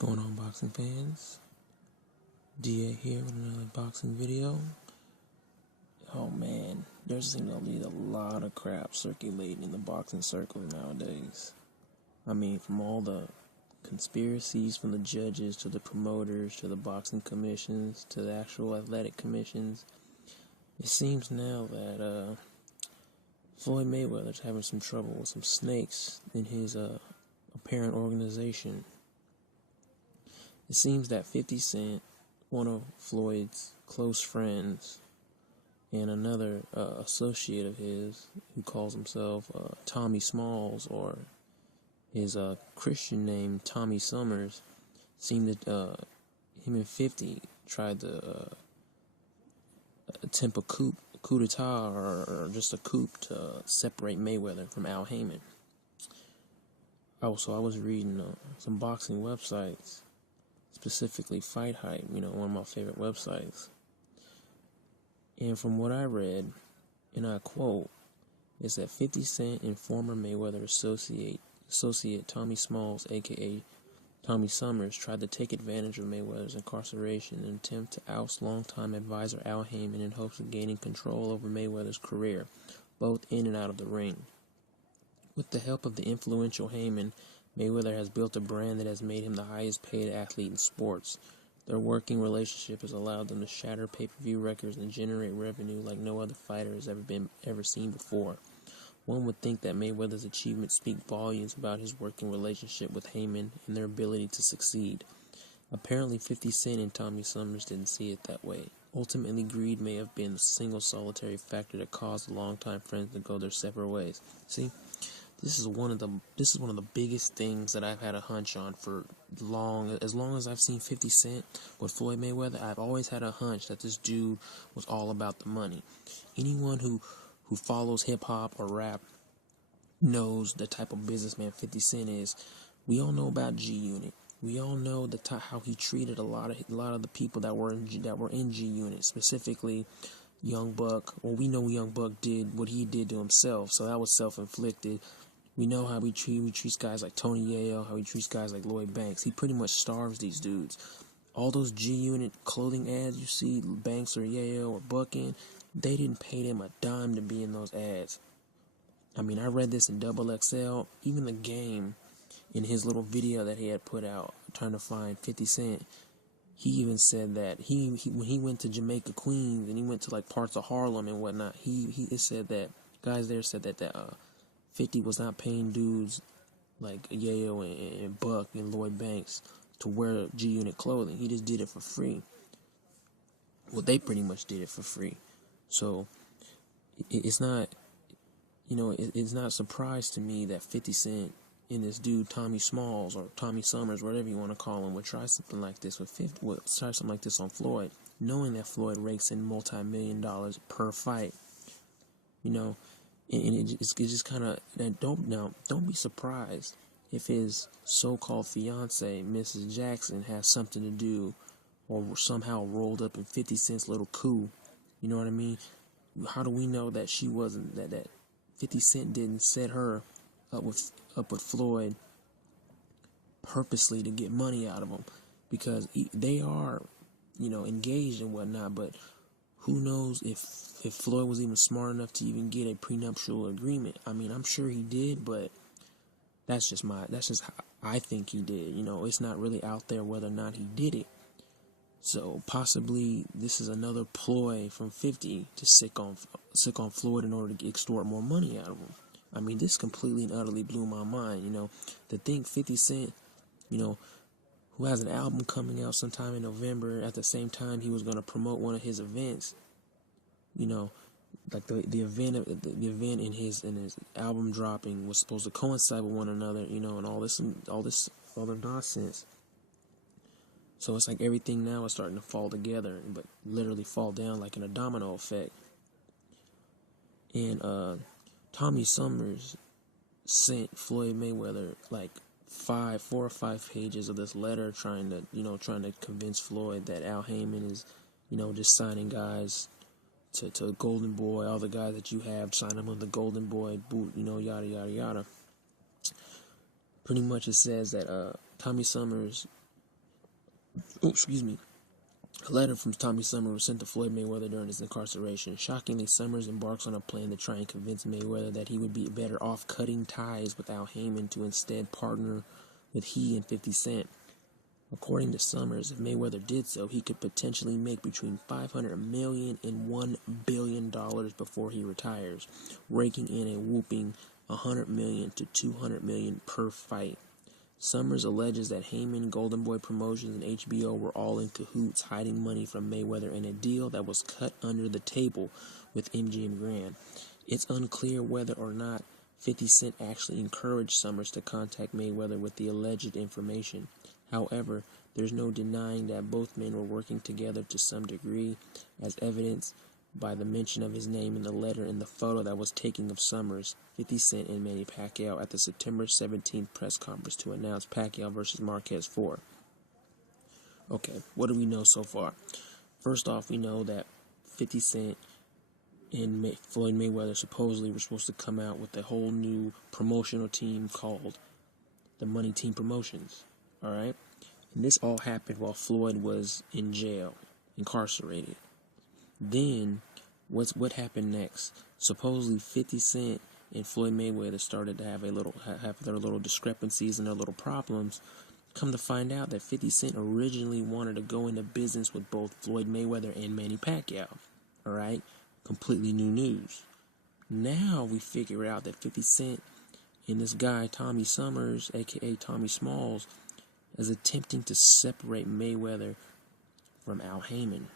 Going on, boxing fans? DA here with another boxing video. Oh man, there seems to be a lot of crap circulating in the boxing circles nowadays. I mean, from all the conspiracies from the judges to the promoters to the boxing commissions to the actual athletic commissions. It seems now that Floyd Mayweather's having some trouble with some snakes in his apparent organization. It seems that 50 Cent, one of Floyd's close friends, and another associate of his who calls himself Tommy Smalls, or his Christian name Tommy Summers, seemed that him and 50 tried to attempt a coup d'etat or just a coup to separate Mayweather from Haymon. Also, I was reading some boxing websites, specifically Fight Hype, one of my favorite websites. And from what I read, and I quote, is that 50 Cent and former Mayweather associate Tommy Smalls, aka Tommy Summers, tried to take advantage of Mayweather's incarceration in an attempt to oust longtime advisor Haymon in hopes of gaining control over Mayweather's career, both in and out of the ring. With the help of the influential Haymon, Mayweather has built a brand that has made him the highest paid athlete in sports. Their working relationship has allowed them to shatter pay-per-view records and generate revenue like no other fighter has ever seen before. One would think that Mayweather's achievements speak volumes about his working relationship with Haymon and their ability to succeed. Apparently 50 Cent and Tommy Summers didn't see it that way. Ultimately, greed may have been the single solitary factor that caused the longtime friends to go their separate ways. See? This is one of the biggest things that I've had a hunch on for as long as I've seen 50 Cent with Floyd Mayweather. I've always had a hunch that this dude was all about the money. Anyone who follows hip hop or rap knows the type of businessman 50 Cent is. We all know about G Unit. We all know how he treated a lot of the people that were in G Unit, specifically Young Buck. Well, we know Young Buck did what he did to himself, so that was self-inflicted. We know how he treats guys like Tony Yayo, how he treats guys like Lloyd Banks. He pretty much starves these dudes. All those G Unit clothing ads you see, Banks or Yayo or Buck in, they didn't pay them a dime to be in those ads. I mean, I read this in Double XL. Even the Game, in his little video that he had put out trying to find 50 Cent, he even said that he when he went to Jamaica, Queens, and he went to like parts of Harlem and whatnot, it said that guys there said that 50 was not paying dudes like Yayo and Buck and Lloyd Banks to wear G Unit clothing. He just did it for free. Well, they pretty much did it for free. So it's not, it's not a surprise to me that 50 Cent and this dude Tommy Smalls or Tommy Summers, whatever you want to call him, would try something like this try something like this on Floyd, knowing that Floyd rakes in multi-million dollars per fight. And it's just kind of, don't be surprised if his so-called fiance, Mrs. Jackson, has something to do or somehow rolled up in 50 Cent's little coup. You know what I mean? How do we know that she wasn't, that 50 Cent didn't set her up with Floyd purposely to get money out of him? Because they are, engaged and whatnot, but who knows if Floyd was even smart enough to even get a prenuptial agreement. I mean, I'm sure he did, but that's just how I think he did. It's not really out there whether or not he did it. So possibly this is another ploy from 50 to sick on Floyd in order to extort more money out of him. I mean, this completely and utterly blew my mind. To think 50 Cent, who has an album coming out sometime in November, at the same time he was going to promote one of his events, like the event in his album dropping was supposed to coincide with one another, and all this other nonsense. So it's like everything now is starting to fall together, but literally fall down like in a domino effect. And Tommy Summers sent Floyd Mayweather like 4 or 5 pages of this letter trying to convince Floyd that Haymon is, just signing guys to Golden Boy, all the guys that you have, sign them on the Golden Boy boot, yada, yada, yada. Pretty much it says that Tommy Summers Oh, excuse me. A letter from Tommy Summers was sent to Floyd Mayweather during his incarceration. Shockingly, Summers embarks on a plan to try and convince Mayweather that he would be better off cutting ties with Haymon to instead partner with he and 50 Cent. According to Summers, if Mayweather did so, he could potentially make between $500 million and $1 billion before he retires, raking in a whooping $100 million to $200 million per fight. Summers alleges that Haymon, Golden Boy Promotions, and HBO were all in cahoots, hiding money from Mayweather in a deal that was cut under the table with MGM Grand. It's unclear whether or not 50 Cent actually encouraged Summers to contact Mayweather with the alleged information. However, there's no denying that both men were working together to some degree, as evidenced by the mention of his name in the letter and the photo that was taken of Summers, 50 Cent, and Manny Pacquiao at the September 17th press conference to announce Pacquiao versus Marquez 4. Okay, what do we know so far? First off, we know that 50 Cent and Floyd Mayweather supposedly were supposed to come out with a whole new promotional team called the Money Team Promotions. Alright? And this all happened while Floyd was in jail, incarcerated. Then, what happened next? Supposedly 50 Cent and Floyd Mayweather started to have their little discrepancies and their little problems. Come to find out that 50 Cent originally wanted to go into business with both Floyd Mayweather and Manny Pacquiao. Alright? Completely new news. Now we figure out that 50 Cent and this guy, Tommy Summers, aka Tommy Smalls, is attempting to separate Mayweather from Haymon.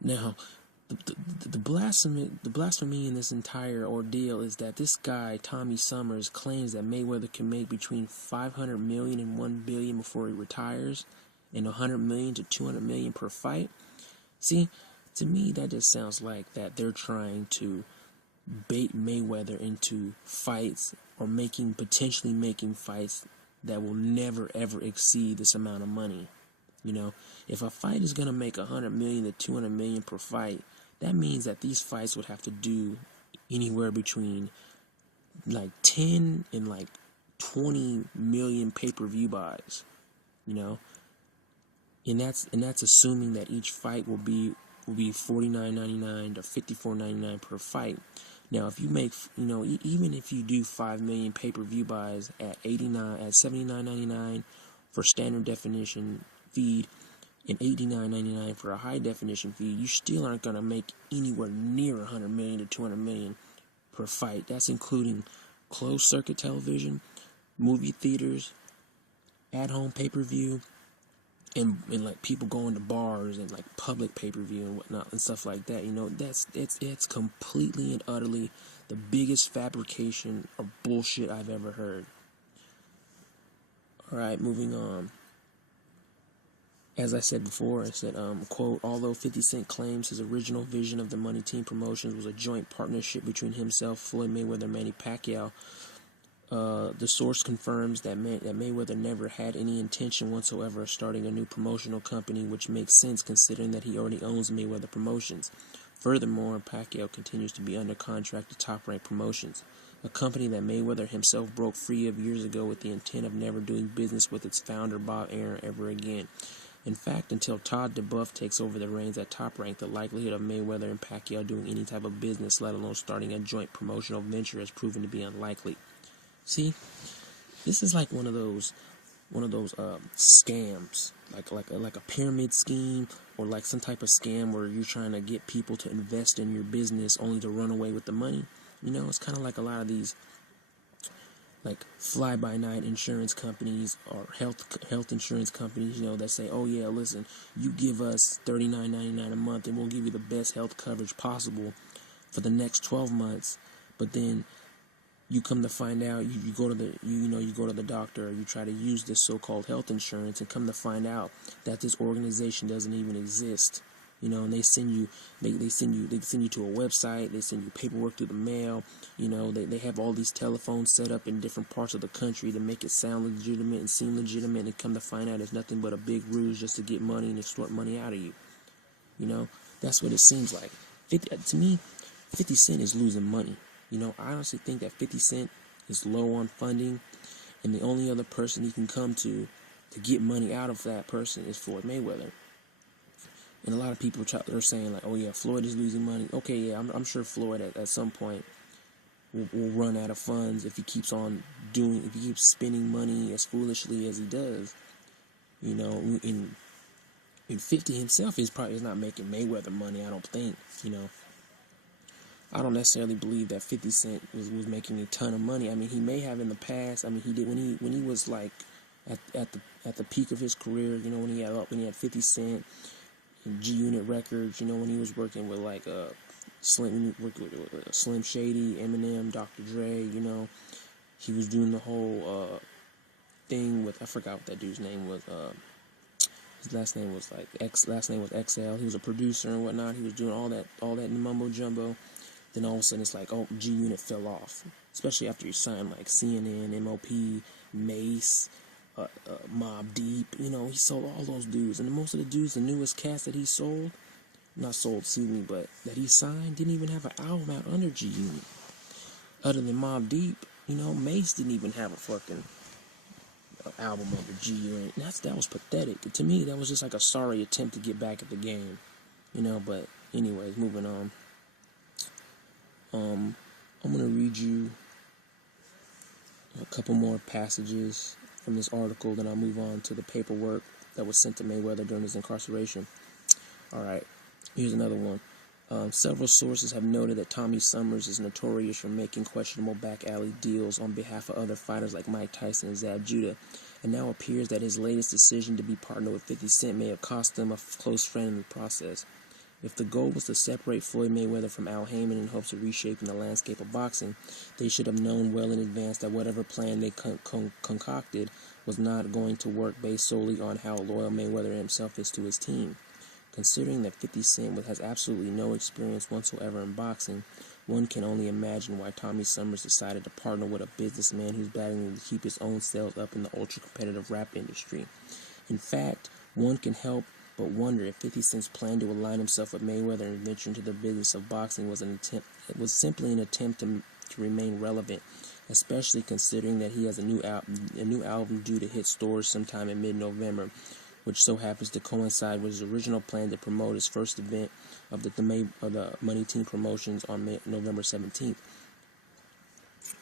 Now, the blasphemy in this entire ordeal is that this guy, Tommy Summers, claims that Mayweather can make between $500 million and $1 billion before he retires, and $100 million to $200 million per fight. See, to me, that just sounds like that they're trying to bait Mayweather into fights, or potentially making fights that will never ever exceed this amount of money. You know, if a fight is going to make $100 million to $200 million per fight, that means that these fights would have to do anywhere between like 10 and like 20 million pay-per-view buys. You know, and that's assuming that each fight will be $49.99 to $54.99 per fight. Now, if you make, even if you do 5 million pay-per-view buys at $79.99 for standard definition feed and $89.99 for a high definition feed, you still aren't going to make anywhere near $100 million to $200 million per fight. That's including closed circuit television, movie theaters, at-home pay-per-view, and like people going to bars and like public pay-per-view and whatnot and stuff like that. It's completely and utterly the biggest fabrication of bullshit I've ever heard. Alright, moving on. As I said before, I said, quote, although 50 Cent claims his original vision of the Money Team Promotions was a joint partnership between himself, Floyd Mayweather, and Manny Pacquiao, the source confirms that Mayweather never had any intention whatsoever of starting a new promotional company, which makes sense considering that he already owns Mayweather Promotions. Furthermore, Pacquiao continues to be under contract to Top Rank Promotions, a company that Mayweather himself broke free of years ago with the intent of never doing business with its founder, Bob Arum, ever again. In fact, until Todd DeBuff takes over the reins at Top Rank, the likelihood of Mayweather and Pacquiao doing any type of business, let alone starting a joint promotional venture, has proven to be unlikely. See, this is like one of those scams, like a pyramid scheme, or like some type of scam where you're trying to get people to invest in your business only to run away with the money. It's kind of like a lot of these like fly-by-night insurance companies or health insurance companies, that say, oh yeah, listen, you give us $39.99 a month and we'll give you the best health coverage possible for the next 12 months, but then you come to find out, you go to the doctor, or you try to use this so-called health insurance, and come to find out that this organization doesn't even exist. And they send you to a website, they send you paperwork through the mail. They have all these telephones set up in different parts of the country to make it sound legitimate and seem legitimate, and come to find out it's nothing but a big ruse just to get money and extort money out of you. That's what it seems like. To me, 50 Cent is losing money. I honestly think that 50 Cent is low on funding, and the only other person he can come to to get money out of that person is Floyd Mayweather. And a lot of people are saying like, oh yeah, Floyd is losing money. Okay, yeah, I'm sure Floyd at some point will run out of funds if he keeps spending money as foolishly as he does. You know, and 50 himself is not making Mayweather money, I don't think. You know, I don't necessarily believe that 50 Cent was making a ton of money. I mean, he may have in the past. I mean, he did when he was like at the peak of his career. You know, when he had 50 Cent and G Unit Records. You know, when he was working with like Slim Shady, Eminem, Dr. Dre. You know, he was doing the whole thing with, I forgot what that dude's name was. His last name was XL. He was a producer and whatnot. He was doing all that mumbo jumbo. Then all of a sudden it's like, oh, G Unit fell off. Especially after he signed like CNN, MOP, Mace, Mobb Deep. You know, he sold all those dudes. And most of the dudes, the newest cast that he but that he signed, didn't even have an album out under G Unit. Other than Mobb Deep, you know, Mace didn't even have a fucking album under G Unit. That was pathetic. To me, that was just like a sorry attempt to get back at the game. You know, but anyways, moving on. I'm going to read you a couple more passages from this article, then I'll move on to the paperwork that was sent to Mayweather during his incarceration. Alright, here's another one. Several sources have noted that Tommy Summers is notorious for making questionable back alley deals on behalf of other fighters like Mike Tyson and Zab Judah, and now appears that his latest decision to be partnered with 50 Cent may have cost him a close friend in the process. If the goal was to separate Floyd Mayweather from Al Haymon in hopes of reshaping the landscape of boxing, they should have known well in advance that whatever plan they concocted was not going to work based solely on how loyal Mayweather himself is to his team. Considering that 50 Cent has absolutely no experience whatsoever in boxing, one can only imagine why Tommy Summers decided to partner with a businessman who's battling to keep his own sales up in the ultra-competitive rap industry. In fact, one can help but wonder if 50 Cent's plan to align himself with Mayweather and venture into the business of boxing was simply an attempt to remain relevant, especially considering that he has a new album due to hit stores sometime in mid-November, which so happens to coincide with his original plan to promote his first event of the Money Team Promotions on November 17th.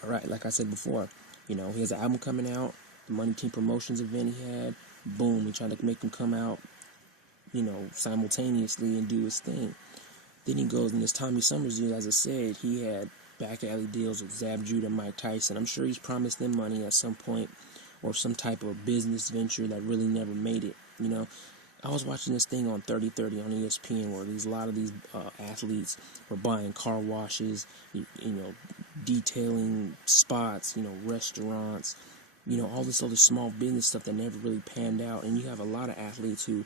Alright, like I said before, you know, he has an album coming out, the Money Team Promotions event he had, boom, he tried to make him come out, you know, simultaneously and do his thing. Then he goes, and this Tommy Summers dude, as I said, he had back alley deals with Zab Judah and Mike Tyson. I'm sure he's promised them money at some point, or some type of business venture that really never made it. You know, I was watching this thing on 30/30 on ESPN where a lot of these athletes were buying car washes, you know, detailing spots, you know, restaurants, you know, all this other small business stuff that never really panned out. And you have a lot of athletes who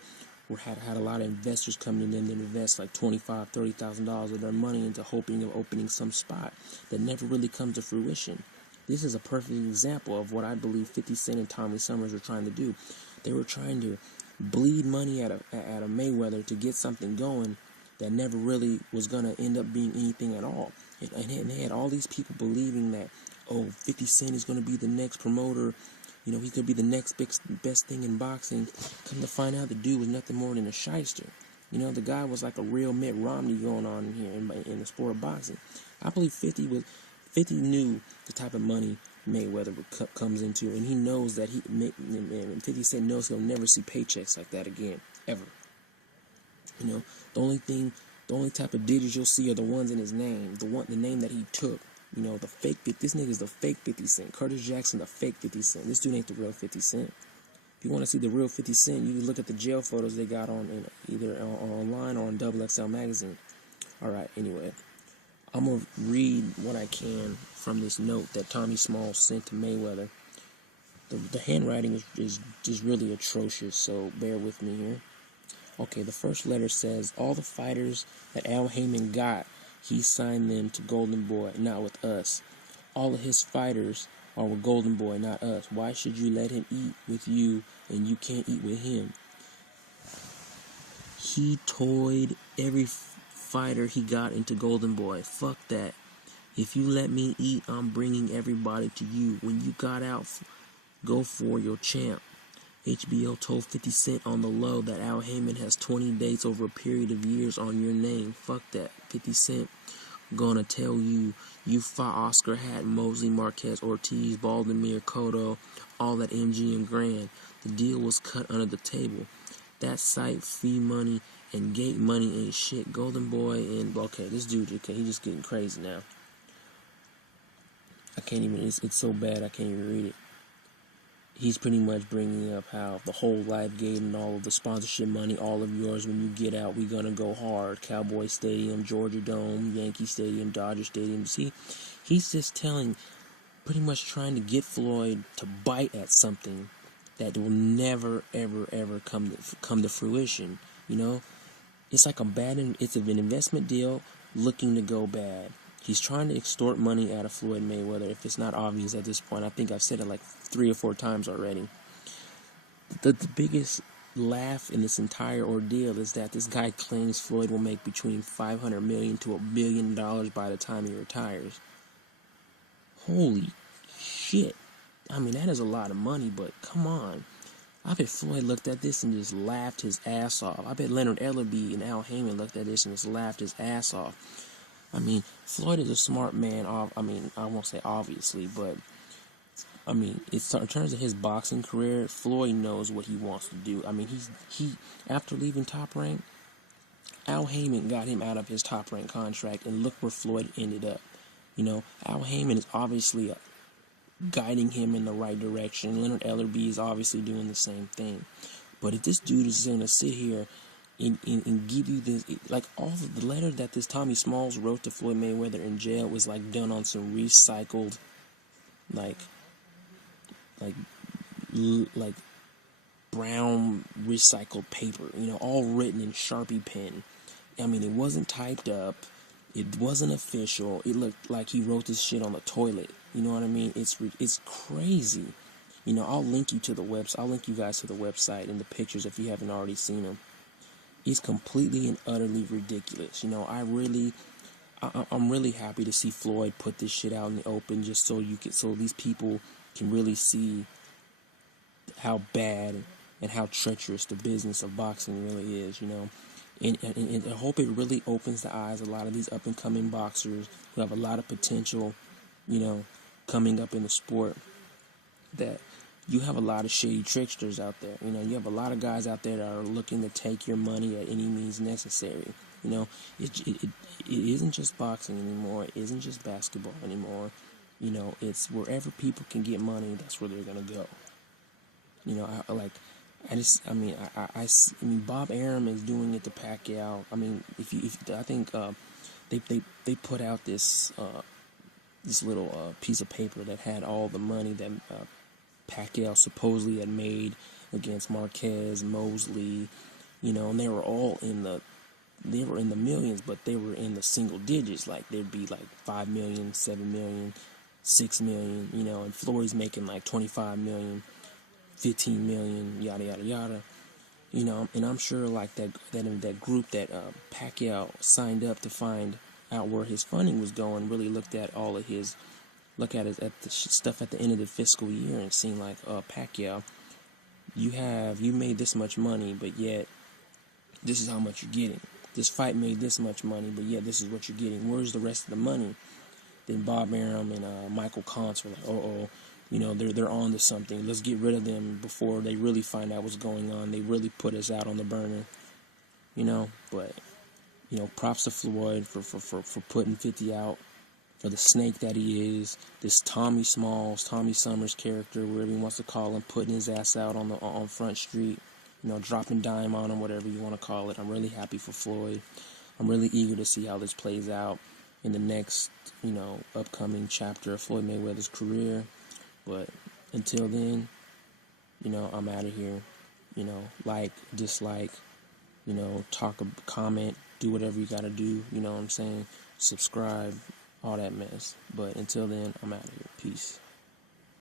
had a lot of investors coming in and invest like $25,000, $30,000 of their money into hoping of opening some spot that never really comes to fruition. This is a perfect example of what I believe 50 Cent and Tommy Summers were trying to do. They were trying to bleed money at a Mayweather to get something going that never really was going to end up being anything at all. And they had all these people believing that, oh, 50 Cent is going to be the next promoter. You know, he could be the next best thing in boxing. Come to find out, the dude was nothing more than a shyster. You know, the guy was like a real Mitt Romney going on here in the sport of boxing. I believe 50 knew the type of money Mayweather comes into, and he knows that 50 Cent knows he'll never see paychecks like that again, ever. You know, the only type of digits you'll see are the ones in his name, the name that he took. You know, this nigga's the fake 50 Cent. Curtis Jackson, the fake 50 Cent. This dude ain't the real 50 Cent. If you want to see the real 50 Cent, you can look at the jail photos they got on either online or on XXL magazine. Alright, anyway. I'm going to read what I can from this note that Tommy Smalls sent to Mayweather. The handwriting is just really atrocious, so bear with me here. Okay, the first letter says, all the fighters that Al Haymon got, he signed them to Golden Boy, not with us. All of his fighters are with Golden Boy, not us. Why should you let him eat with you and you can't eat with him? He toyed every fighter he got into Golden Boy. Fuck that. If you let me eat, I'm bringing everybody to you. When you got out, go for your champ. HBO told 50 Cent on the low that Al Haymon has 20 dates over a period of years on your name. Fuck that. 50 Cent gonna tell you, you fought Oscar Hatton, Mosley, Marquez, Ortiz, Baldomir, Cotto, all at MGM Grand. The deal was cut under the table. That site fee money and gate money ain't shit. Golden Boy and, okay, this dude, okay, he just getting crazy now. I can't even, it's so bad I can't even read it. He's pretty much bringing up how the whole life gate and all of the sponsorship money, all of yours, when you get out, we gonna go hard. Cowboy Stadium, Georgia Dome, Yankee Stadium, Dodger Stadium. See, he's just pretty much trying to get Floyd to bite at something that will never, ever, ever come to fruition. You know, it's like it's an investment deal looking to go bad. He's trying to extort money out of Floyd Mayweather, if it's not obvious at this point. I think I've said it like 3 or 4 times already. The biggest laugh in this entire ordeal is that this guy claims Floyd will make between $500 million to $1 billion by the time he retires. Holy shit. I mean, that is a lot of money, but come on. I bet Floyd looked at this and just laughed his ass off. I bet Leonard Ellerbe and Al Haymon looked at this and just laughed his ass off. I mean, Floyd is a smart man. I mean, I won't say obviously, but I mean, in terms of his boxing career, Floyd knows what he wants to do. I mean, he after leaving Top Rank, Al Haymon got him out of his Top Rank contract, and look where Floyd ended up. You know, Al Haymon is obviously guiding him in the right direction. Leonard Ellerbe is obviously doing the same thing. But if this dude is going to sit here and give you this, like, all of the letter that this Tommy Smalls wrote to Floyd Mayweather in jail was like done on some recycled, like brown recycled paper, you know, all written in Sharpie pen. I mean, it wasn't typed up, it wasn't official. It looked like he wrote this shit on the toilet. You know what I mean? It's crazy. You know, I'll link you to the website. I'll link you guys to the website and the pictures if you haven't already seen them. It's completely and utterly ridiculous. You know, I'm really happy to see Floyd put this shit out in the open, just so these people can really see how bad and how treacherous the business of boxing really is. You know, and I hope it really opens the eyes of a lot of these up and coming boxers who have a lot of potential, you know, coming up in the sport, that you have a lot of shady tricksters out there. You know, you have a lot of guys out there that are looking to take your money at any means necessary. You know, it isn't just boxing anymore. It isn't just basketball anymore. You know, it's wherever people can get money, that's where they're gonna go. You know, I mean, Bob Arum is doing it to Pacquiao. I mean, I think they put out this little piece of paper that had all the money that Pacquiao supposedly had made against Marquez, Mosley, you know, and they were in the millions, but they were in the single digits. Like, there'd be like 5 million, 7 million, 6 million, you know, and Floyd's making like 25 million, 15 million, yada yada yada, you know. And I'm sure like that group that Pacquiao signed up to find out where his funding was going really looked at the stuff at the end of the fiscal year and seen like, Pacquiao, you made this much money, but yet this is how much you're getting. This fight made this much money, but yet this is what you're getting. Where's the rest of the money? Then Bob Arum and Michael Kantz were like, you know, they're on to something. Let's get rid of them before they really find out what's going on. They really put us out on the burner, you know. But, you know, props to Floyd for putting 50 out, for the snake that he is, this Tommy Summers character, whatever he wants to call him, putting his ass out on Front Street, you know, dropping dime on him, whatever you want to call it. I'm really happy for Floyd. I'm really eager to see how this plays out in the next, you know, upcoming chapter of Floyd Mayweather's career. But until then, you know, I'm out of here. You know, like, dislike, you know, comment, do whatever you gotta do, you know what I'm saying? Subscribe, all that mess. But until then, I'm out of here. Peace.